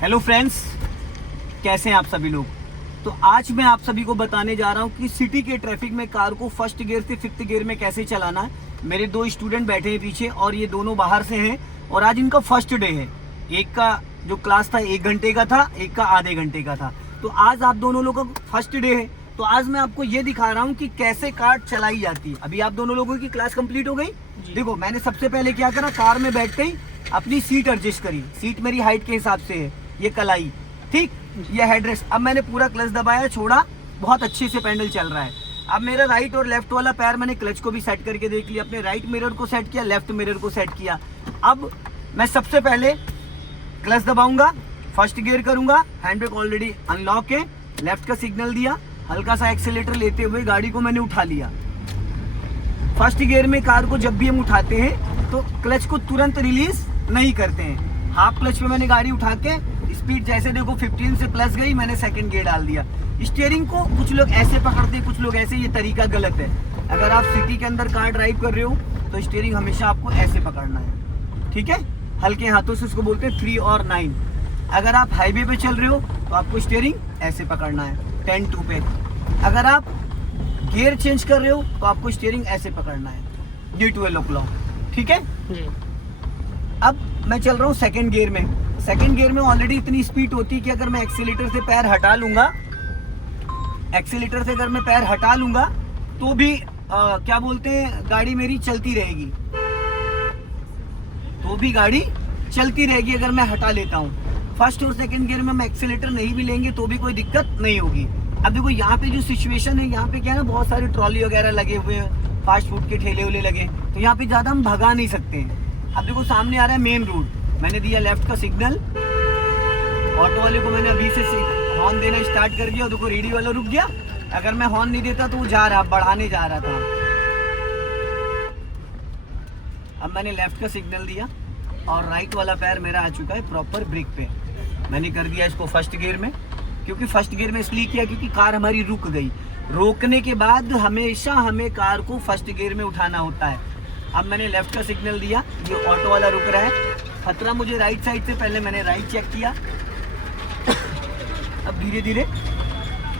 Hello friends, कैसे हैं आप सभी लोग। तो आज मैं आप सभी को बताने जा रहा हूं कि सिटी के ट्रैफिक में कार को फर्स्ट गियर से फिफ्थ गियर में कैसे चलाना है। मेरे दो स्टूडेंट बैठे हैं पीछे और ये दोनों बाहर से हैं और आज इनका फर्स्ट डे है। एक का जो क्लास था 1 घंटे का था, एक का आधे घंटे का था। तो आज आप दोनों लोगों का फर्स्ट डे है, तो आज मैं आपको ये दिखा रहा हूँ कि कैसे कार चलाई जाती है। अभी आप दोनों लोगों की क्लास कंप्लीट हो गई। देखो, मैंने सबसे पहले क्या करा, कार में बैठते ही अपनी सीट एडजस्ट करी। सीट मेरी हाइट के हिसाब से है, ये कलाई ठीक, ये हेडरेस्ट। अब मैंने पूरा क्लच दबाया, छोड़ा, बहुत अच्छे से पैडल चल रहा है। अब मेरा राइट और लेफ्ट वाला पैर मैंने क्लच को भी सेट करके देख लिया, अपने राइट मिरर को सेट किया, लेफ्ट मिरर को सेट किया। अब मैं सबसे पहले क्लच दबाऊंगा, फर्स्ट गियर करूंगा, हैंड ब्रेक ऑलरेडी अनलॉक है, लेफ्ट का सिग्नल दिया, हल्का सा एक्सीलेटर लेते हुए गाड़ी को मैंने उठा लिया। फर्स्ट गियर में कार को जब भी हम उठाते हैं तो क्लच को तुरंत रिलीज नहीं करते हैं। हाफ क्लच पे मैंने गाड़ी उठा के स्पीड जैसे देखो 15 से प्लस गई, मैंने सेकंड गियर डाल दिया। स्टीयरिंग को कुछ लोग ऐसे पकड़ते हैं, कुछ लोग ऐसे, ये तरीका गलत है। अगर आप सिटी के अंदर कार ड्राइव कर रहे हो तो स्टीयरिंग हमेशा आपको ऐसे पकड़ना है, ठीक है। हल्के हाथों से उसको बोलते हैं 3 और 9। अगर आप हाईवे पे चल रहे हो तो आपको स्टीयरिंग ऐसे पकड़ना है 10-2 पे। अगर आप गियर चेंज कर रहे हो तो आपको स्टीयरिंग ऐसे पकड़ना है, डी टू एल क्लॉक, ठीक है जी। अब मैं चल रहा हूँ सेकंड गियर में। सेकंड गियर में ऑलरेडी इतनी स्पीड होती है कि अगर मैं एक्सीलेटर से पैर हटा लूंगा, एक्सीलेटर से अगर मैं पैर हटा लूंगा तो भी क्या बोलते हैं, गाड़ी मेरी चलती रहेगी, तो भी गाड़ी चलती रहेगी अगर मैं हटा लेता हूँ। फर्स्ट और सेकंड गियर में हम एक्सीलेटर नहीं भी लेंगे तो भी कोई दिक्कत नहीं होगी। अब देखो यहाँ पे जो सिचुएशन है, यहाँ पे क्या है ना, बहुत सारे ट्रॉली वगैरह लगे हुए हैं, फास्ट फूड के ठेले उले लगे, तो यहाँ पे ज्यादा हम भगा नहीं सकते हैं। अब देखो सामने आ रहा है मेन रोड, मैंने दिया लेफ्ट का सिग्नल, ऑटो वाले को मैंने अभी से हॉर्न देना स्टार्ट कर दिया। देखो रेडी वाला रुक गया, अगर मैं हॉर्न नहीं देता तो वो जा रहा, बढ़ाने जा रहा था। अब मैंने लेफ्ट का सिग्नल दिया और राइट वाला पैर मेरा आ चुका है प्रॉपर ब्रेक पे। मैंने कर दिया इसको फर्स्ट गियर में, क्योंकि फर्स्ट गियर में इसलिए किया क्योंकि कार हमारी रुक गई। रोकने के बाद हमेशा हमें कार को फर्स्ट गियर में उठाना होता है। अब मैंने लेफ्ट का सिग्नल दिया, ये ऑटो वाला रुक रहा है, खतरा मुझे राइट साइड से, पहले मैंने राइट चेक किया। अब धीरे धीरे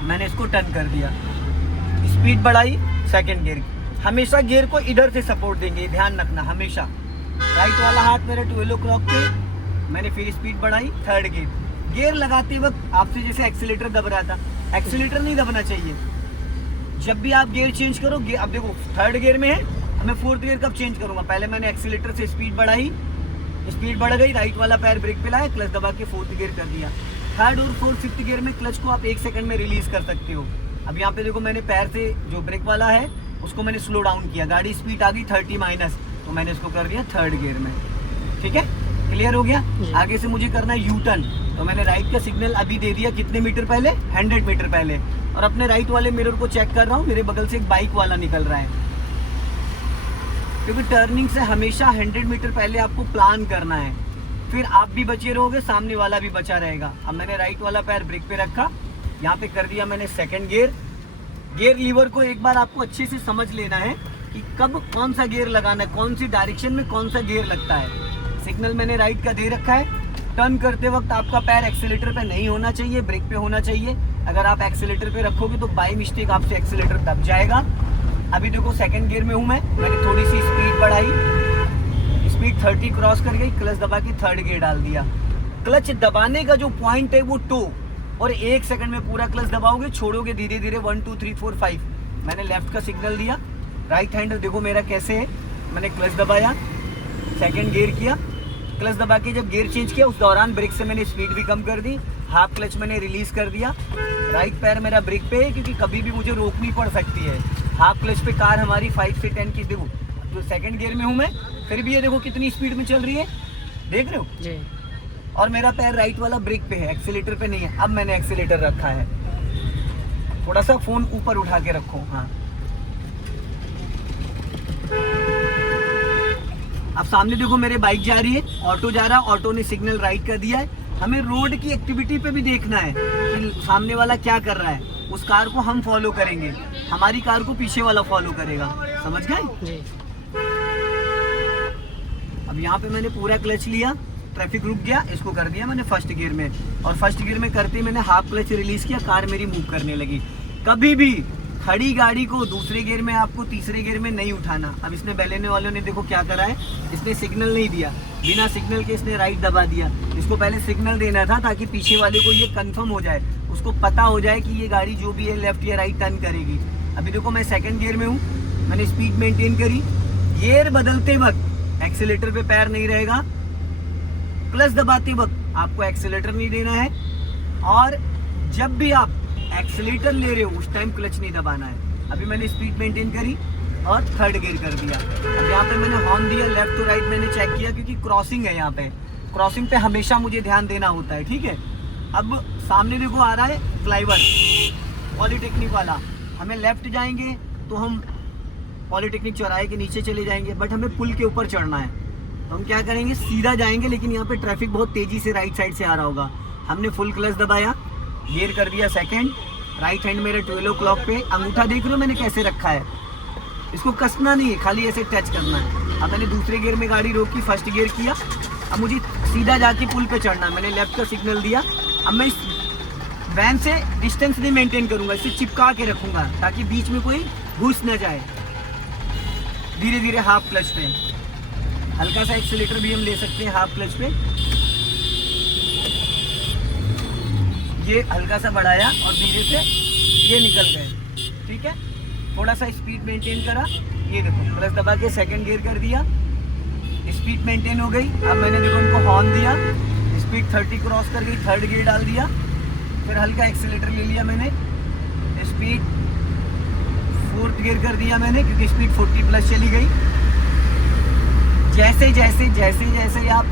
मैंने इसको टर्न कर दिया, स्पीड बढ़ाई सेकंड गियर की। हमेशा गियर को इधर से सपोर्ट देंगे, ध्यान रखना हमेशा। राइट वाला हाथ मेरा 12 o'clock पे, मैंने फिर स्पीड बढ़ाई थर्ड गियर। गियर लगाते वक्त आपसे जैसे एक्सीलेटर दब रहा था, एक्सीलेटर नहीं दबना चाहिए। जब भी आप गियर चेंज करो, अब देखो थर्ड गियर में है, मैं फोर्थ गियर कब चेंज करूंगा, पहले मैंने एक्सीलेटर से स्पीड बढ़ाई, स्पीड बढ़ गई, राइट वाला पैर ब्रेक पे लाया, क्लच दबा के फोर्थ गियर कर दिया। थर्ड और फोर्थ फिफ्थ गियर में क्लच को आप 1 सेकंड में रिलीज कर सकते हो। अब यहाँ पे देखो मैंने पैर से जो ब्रेक वाला है उसको मैंने स्लो डाउन किया, गाड़ी स्पीड आ गई 30 तो मैंने इसको कर दिया थर्ड गियर में, ठीक है। क्लियर हो गया। आगे से मुझे करना है यू टर्न, तो मैंने राइट का सिग्नल अभी दे दिया, कितने मीटर पहले, 100 मीटर पहले। और अपने राइट वाले मिरर को चेक कर रहा हूँ, मेरे बगल से एक बाइक वाला निकल रहा है, क्योंकि टर्निंग से हमेशा 100 मीटर पहले आपको प्लान करना है, फिर आप भी बचे रहोगे, सामने वाला भी बचा रहेगा। अब मैंने राइट वाला पैर ब्रेक पे रखा, यहाँ पे कर दिया मैंने सेकंड गियर। गियर लीवर को एक बार आपको अच्छे से समझ लेना है कि कब कौन सा गियर लगाना है, कौन सी डायरेक्शन में कौन सा गियर लगता है। सिग्नल मैंने राइट का दे रखा है। टर्न करते वक्त आपका पैर एक्सीलेटर पे नहीं होना चाहिए, ब्रेक पे होना चाहिए। अगर आप एक्सीलेटर पे रखोगे तो बाई मिस्टेक आपसे एक्सीलेटर दब जाएगा। अभी देखो सेकंड गियर में हूँ मैंने थोड़ी सी स्पीड बढ़ाई, स्पीड 30 क्रॉस कर गई, क्लच दबा के थर्ड गियर डाल दिया। क्लच दबाने का जो पॉइंट है वो टो, और 1 सेकंड में पूरा क्लच दबाओगे, छोड़ोगे धीरे धीरे 1 2 3 4 5। मैंने लेफ्ट का सिग्नल दिया, राइट हैंड देखो मेरा कैसे है, मैंने क्लच दबाया, सेकंड गियर किया, क्लच दबा के जब गियर चेंज किया उस दौरान ब्रेक से मैंने स्पीड भी कम कर दी, हाफ क्लच मैंने रिलीज कर दिया। राइट पैर मेरा ब्रेक पे है क्योंकि कभी भी मुझे रोकनी पड़ सकती है। हाफ क्लच पे कार हमारी 5 से 10 की, देखो तो सेकंड गियर में हूँ मैं, फिर भी ये देखो कितनी स्पीड में चल रही है, देख रहे हो जी। और मेरा पैर राइट वाला ब्रेक पे है, एक्सीलेटर पे नहीं है। अब मैंने एक्सीलेटर रखा है, थोड़ा सा फोन ऊपर उठा के रखो, हाँ। अब सामने देखो मेरे बाइक जा रही है, ऑटो जा रहा है, ऑटो ने सिग्नल राइट कर दिया है। हमें रोड की एक्टिविटी पे भी देखना है कि सामने वाला क्या कर रहा है, उस कार को हम फॉलो करेंगे, हमारी कार को पीछे वाला फॉलो करेगा, समझ गए। अब यहाँ पे मैंने पूरा क्लच लिया, ट्रैफिक रुक गया, इसको कर दिया मैंने फर्स्ट गियर में, और फर्स्ट गियर में करते ही मैंने हाफ क्लच रिलीज किया, कार मेरी मूव करने लगी। कभी भी खड़ी गाड़ी को दूसरे गियर में आपको तीसरे गियर में नहीं उठाना। अब इसने बैलेने वालों ने देखो क्या करा है, इसने सिग्नल नहीं दिया, बिना सिग्नल के इसने राइट दबा दिया। इसको पहले सिग्नल देना था ताकि पीछे वाले को ये कंफर्म हो जाए, उसको पता हो जाए कि ये गाड़ी जो भी है लेफ्ट या राइट टर्न करेगी। अभी देखो मैं सेकंड गियर में हूँ, मैंने स्पीड मेंटेन करी, गियर बदलते वक्त एक्सीलेटर पे पैर नहीं रहेगा, क्लच दबाते वक्त आपको एक्सीलेटर नहीं देना है, और जब भी आप एक्सीलेटर ले रहे हो उस टाइम क्लच नहीं दबाना है। अभी मैंने स्पीड मेंटेन करी और थर्ड गियर कर दिया। अब यहाँ पे मैंने हॉर्न दिया, लेफ्ट टू राइट मैंने चेक किया, क्योंकि क्रॉसिंग है, यहाँ पे क्रॉसिंग पे हमेशा मुझे ध्यान देना होता है, ठीक है। अब सामने देखो आ रहा है फ्लाईओवर पॉलिटेक्निक वाला, हमें लेफ्ट जाएंगे तो हम पॉलिटेक्निक चौराहे के नीचे चले जाएंगे, बट हमें पुल के ऊपर चढ़ना है, तो हम क्या करेंगे, सीधा जाएंगे। लेकिन यहाँ पे ट्रैफिक बहुत तेजी से राइट साइड से आ रहा होगा। हमने फुल क्लच दबाया, गियर कर दिया सेकंड, राइट हैंड मेरे 12 o'clock पे, अंगूठा देख रहे हो मैंने कैसे रखा है, इसको कसना नहीं है, खाली ऐसे टच करना है। अब मैंने दूसरे गियर में गाड़ी रोकी, फर्स्ट गियर किया, अब मुझे सीधा जाके पुल पे चढ़ना है, मैंने लेफ्ट का सिग्नल दिया। अब मैं इस वैन से डिस्टेंस नहीं मेंटेन करूंगा, इसे चिपका के रखूंगा ताकि बीच में कोई घुस ना जाए। धीरे धीरे हाफ क्लच पे, हल्का सा एक्सीलेटर भी हम ले सकते हैं हाफ क्लच पे, ये हल्का सा बढ़ाया और धीरे से ये निकल गए, ठीक है। थोड़ा सा स्पीड मेंटेन करा, ये देखो क्लच दबा के सेकंड गियर कर दिया, स्पीड मेंटेन हो गई। अब मैंने देखो इनको हॉर्न दिया, स्पीड 30 क्रॉस कर गई, थर्ड गियर डाल दिया, फिर हल्का एक्सीलेटर ले लिया मैंने, स्पीड फोर्थ गियर कर दिया मैंने, क्योंकि स्पीड 40 प्लस चली गई। जैसे जैसे जैसे जैसे आप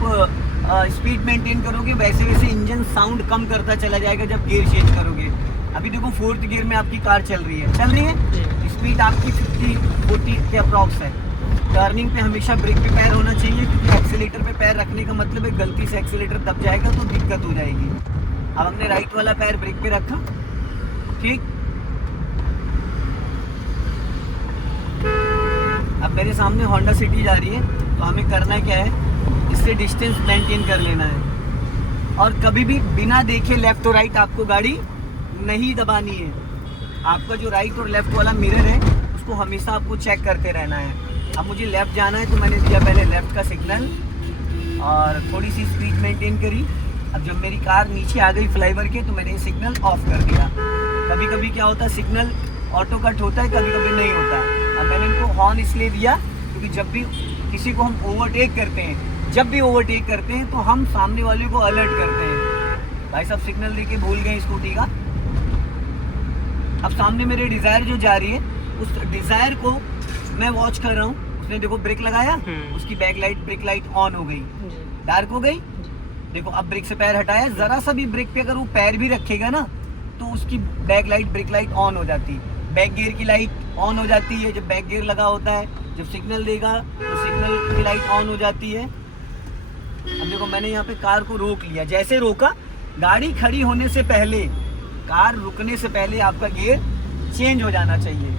स्पीड मेंटेन करोगे वैसे वैसे इंजन साउंड कम करता चला जाएगा जब गियर चेंज करोगे। अभी देखो फोर्थ गियर में आपकी कार चल रही है, स्पीड आपकी 50-40 के अप्रॉक्स है। टर्निंग पे हमेशा ब्रेक पे पैर होना चाहिए, क्योंकि एक्सीलेटर पे पैर रखने का मतलब है गलती से एक्सीलेटर दब जाएगा तो दिक्कत हो जाएगी। अब हमने राइट वाला पैर ब्रेक पे रखा, ठीक। अब मेरे सामने होंडा सिटी जा रही है, तो हमें करना क्या है, इससे डिस्टेंस मेंटेन कर लेना है, और कभी भी बिना देखे लेफ्ट और राइट आपको गाड़ी नहीं दबानी है। आपका जो राइट और लेफ्ट वाला मिरर है उसको हमेशा आपको चेक करते रहना है। अब मुझे लेफ्ट जाना है तो मैंने दिया पहले लेफ्ट का सिग्नल और थोड़ी सी स्पीड मेंटेन करी। अब जब मेरी कार नीचे आ गई फ्लाईओवर के तो मैंने ये सिग्नल ऑफ कर दिया। कभी कभी क्या होता है, सिग्नल ऑटो कट होता है, कभी कभी नहीं होता। अब मैंने इनको हॉर्न इसलिए दिया क्योंकि जब भी किसी को हम ओवरटेक करते हैं, तो हम सामने वाले को अलर्ट करते हैं। भाई साहब सिग्नल देके भूल गए स्कूटी का। अब सामने मेरे डिजायर जो जा रही है, उस डिजायर को मैं वॉच कर रहा हूँ। उसने देखो ब्रेक लगाया, उसकी ब्रेक लाइट ऑन हो गई, डार्क हो गई। देखो अब ब्रेक से पैर हटाया, जरा सा भी ब्रेक पे अगर वो पैर भी रखेगा ना तो उसकी ब्रेक लाइट ऑन हो जाती है, बैक गियर की लाइट ऑन हो जाती है। जब बैक गियर लगा होता है, जब सिग्नल देगा तो सिग्नल की लाइट ऑन हो जाती है। अब देखो मैंने यहाँ पे कार को रोक लिया, जैसे रोका, गाड़ी खड़ी होने से पहले, कार रुकने से पहले आपका गियर चेंज हो जाना चाहिए।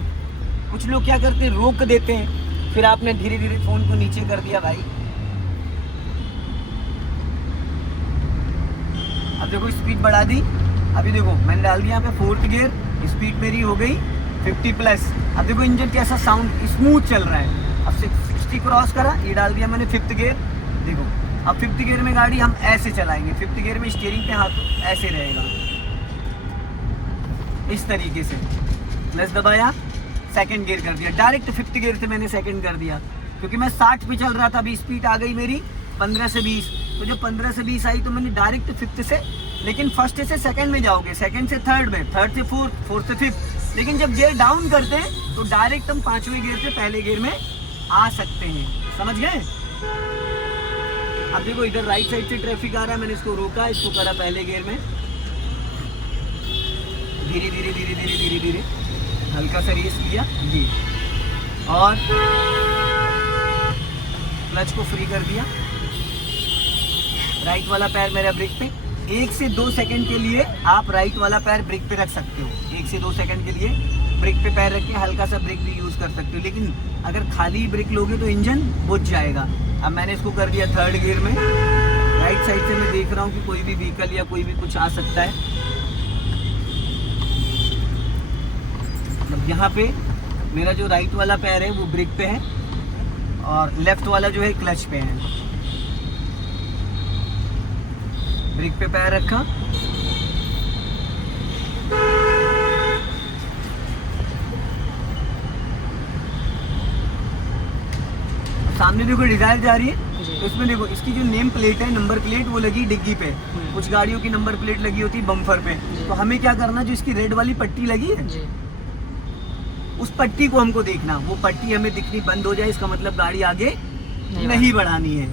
कुछ लोग क्या करते हैं, रोक देते हैं, फिर आपने धीरे धीरे फोन को नीचे कर दिया भाई। अब देखो स्पीड बढ़ा दी। अभी देखो मैंने डाल दिया यहाँ पे फोर्थ गियर, स्पीड मेरी हो गई 50 प्लस। अब देखो इंजन कैसा साउंड स्मूथ चल रहा है। अब 60 क्रॉस करा, ये डाल दिया मैंने फिफ्थ गियर। देखो अब फिफ्थ गियर में गाड़ी हम ऐसे चलाएंगे, फिफ्थ गियर में स्टीयरिंग पे हाथ ऐसे रहेगा, इस तरीके से। क्लच दबाया, सेकंड गियर कर दिया, डायरेक्ट फिफ्थ गियर से मैंने सेकंड कर दिया, क्योंकि मैं 60 पे चल रहा था। अभी स्पीड आ गई मेरी 15 से 20, तो जब 15 से 20 आई तो मैंने डायरेक्ट फिफ्थ से, लेकिन फर्स्ट से सेकंड में जाओगे, सेकंड से थर्ड में, थर्ड से फोर्थ, फोर्थ से फिफ्थ। लेकिन जब गियर डाउन करते हैं तो डायरेक्ट हम 5वें गियर से पहले गियर में आ सकते हैं, समझ गए। अब देखो इधर राइट साइड से ट्रैफिक आ रहा है, मैंने इसको रोका, इसको करा पहले गियर में, धीरे धीरे धीरे धीरे धीरे धीरे हल्का सा रेस लिया ये, और क्लच को फ्री कर दिया। राइट वाला पैर मेरा ब्रेक पे, 1 से 2 सेकंड के लिए आप राइट वाला पैर ब्रेक पे रख सकते हो। 1 से 2 सेकंड के लिए ब्रेक पे पैर रख के हल्का सा ब्रेक भी यूज कर सकते हो, लेकिन अगर खाली ब्रेक लोगे तो इंजन बुझ जाएगा। अब मैंने इसको कर दिया थर्ड गियर में, राइट साइड से मैं देख रहा हूँ कि कोई भी व्हीकल या कोई भी कुछ आ सकता है। मतलब यहाँ पे मेरा जो राइट वाला पैर है वो ब्रेक पे है और लेफ्ट वाला जो है क्लच पे है। ब्रेक पे पैर रखा, सामने देखो डिजायर जा रही है, तो इसमें देखो इसकी जो नेम प्लेट है, नंबर प्लेट, वो लगी डिग्गी पे। कुछ गाड़ियों की नंबर प्लेट लगी होती है बम्पर पे। तो हमें क्या करना, जो इसकी रेड वाली पट्टी लगी है उस पट्टी को हमको देखना, वो पट्टी हमें दिखनी बंद हो जाए, इसका मतलब गाड़ी आगे नहीं बढ़ानी है।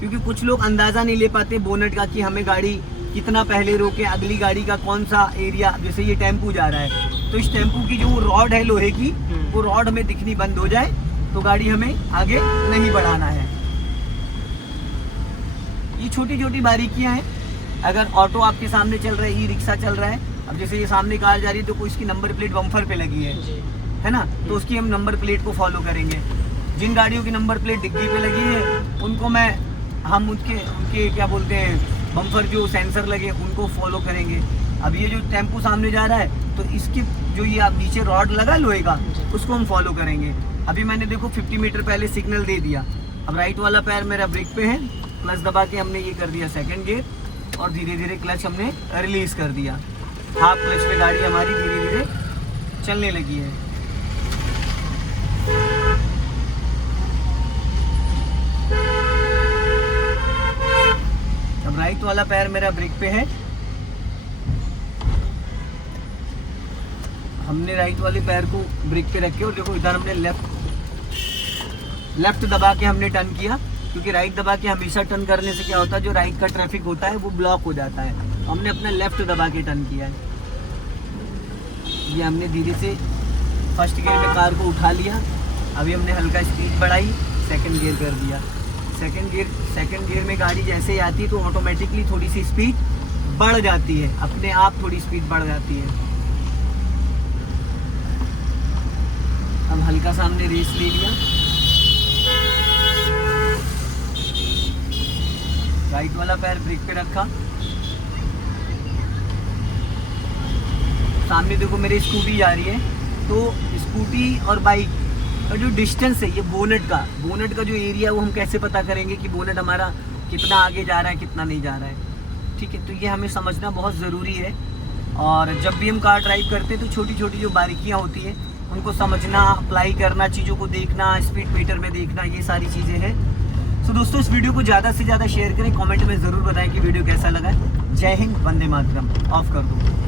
क्योंकि कुछ लोग अंदाजा नहीं ले पाते बोनट का कि हमें गाड़ी कितना पहले रोके, अगली गाड़ी का कौन सा एरिया। जैसे ये टेम्पू जा रहा है तो इस टेम्पू की जो रॉड है लोहे की, वो रॉड हमें दिखनी बंद हो जाए तो गाड़ी हमें आगे नहीं बढ़ाना है। ये छोटी छोटी बारीकियां हैं। अगर ऑटो आपके सामने चल रहा है, ई रिक्शा चल रहा है, अब जैसे ये सामने कार जा रही है तो कोई इसकी नंबर प्लेट बम्पर पे लगी है ना, तो उसकी हम नंबर प्लेट को फॉलो करेंगे। जिन गाड़ियों की नंबर प्लेट डिग्गी पे लगी है उनको हम उनके क्या बोलते हैं, बम्पर जो सेंसर लगे उनको फॉलो करेंगे। अब ये जो टेम्पू सामने जा रहा है तो इसकी जो ये आप नीचे रॉड लगा लोहे का, उसको हम फॉलो करेंगे। अभी मैंने देखो 50 मीटर पहले सिग्नल दे दिया। अब राइट वाला पैर मेरा ब्रेक पे है, क्लच दबा के हमने ये कर दिया सेकंड गियर और धीरे धीरे क्लच हमने रिलीज कर दिया। हाफ क्लच पे गाड़ी हमारी धीरे धीरे चलने लगी है। अब राइट वाला पैर मेरा ब्रेक पे है, हमने राइट वाले पैर को ब्रेक पे रखे और देखो इधर हमने लेफ्ट दबा के हमने टर्न किया। क्योंकि राइट दबा के हमेशा टर्न करने से क्या होता है, जो राइट का ट्रैफिक होता है वो ब्लॉक हो जाता है। हमने अपना लेफ्ट दबा के टर्न किया है। ये हमने धीरे से फर्स्ट गियर में कार को उठा लिया। अभी हमने हल्का स्पीड बढ़ाई, सेकंड गियर कर दिया। सेकंड गियर में गाड़ी जैसे ही आती है तो ऑटोमेटिकली थोड़ी सी स्पीड बढ़ जाती है, अपने आप थोड़ी स्पीड बढ़ जाती है। हम हल्का सा हमने रेस ले लिया। राइट वाला पैर ब्रेक पे रखा। सामने देखो मेरी स्कूटी जा रही है, तो स्कूटी और बाइक का जो डिस्टेंस है, ये बोनट का जो एरिया, वो हम कैसे पता करेंगे कि बोनट हमारा कितना आगे जा रहा है कितना नहीं जा रहा है। ठीक है, तो ये हमें समझना बहुत ज़रूरी है। और जब भी हम कार ड्राइव करते हैं तो छोटी छोटी जो बारीकियाँ होती हैं उनको समझना, अप्लाई करना, चीज़ों को देखना, स्पीड मीटर में देखना, ये सारी चीज़ें हैं। तो दोस्तों इस वीडियो को ज़्यादा से ज़्यादा शेयर करें, कमेंट में ज़रूर बताएं कि वीडियो कैसा लगा। जय हिंद, वंदे मातरम। ऑफ कर दो।